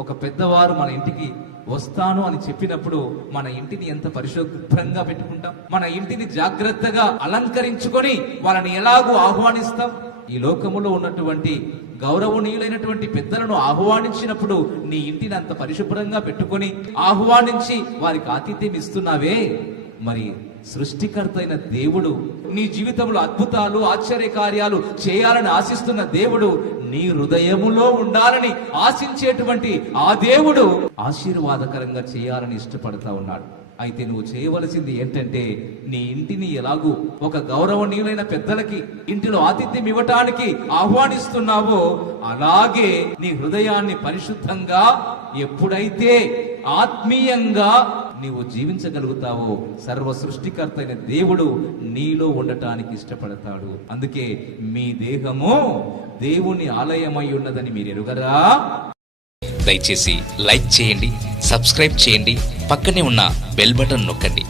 ఒక పెద్దవారు మన ఇంటికి వస్తాను అని చెప్పినప్పుడు మన ఇంటిని ఎంత పరిశుభ్రంగా పెట్టుకుంటాం, మన ఇంటిని జాగ్రత్తగా అలంకరించుకొని వాళ్ళని ఎలాగూ ఆహ్వానిస్తాం. ఈ లోకములో ఉన్నటువంటి గౌరవనీయులైనటువంటి పెద్దలను ఆహ్వానించినప్పుడు నీ ఇంటిని అంత పరిశుభ్రంగా పెట్టుకొని ఆహ్వానించి వారికి ఆతిథ్యం ఇస్తున్నావే, మరి సృష్టికర్త అయిన దేవుడు నీ జీవితంలో అద్భుతాలు ఆశ్చర్య కార్యాలు చేయాలని ఆశిస్తున్న దేవుడు నీ హృదయములో ఉండాలని ఆశించేటువంటి ఆ దేవుడు ఆశీర్వాదకరంగా చేయాలని ఇష్టపడతా ఉన్నాడు. అయితే నువ్వు చేయవలసింది ఏంటంటే, నీ ఇంటిని ఎలాగూ ఒక గౌరవనీయులైన పెద్దలకి ఇంటిలో ఆతిథ్యం ఇవ్వటానికి ఆహ్వానిస్తున్నావో అలాగే నీ హృదయాన్ని పరిశుద్ధంగా ఎప్పుడైతే ఆత్మీయంగా నీవు జీవించగలుగుతావో సర్వ సృష్టికర్త అయిన దేవుడు నీలో ఉండటానికి ఇష్టపడతాడు. అందుకే మీ దేహము దేవుని ఆలయమై ఉన్నదని మీరు ఎరుగరా? దయచేసి లైక్ చేయండి, సబ్స్క్రైబ్ చేయండి, పక్కనే ఉన్న బెల్ బటన్ నొక్కండి.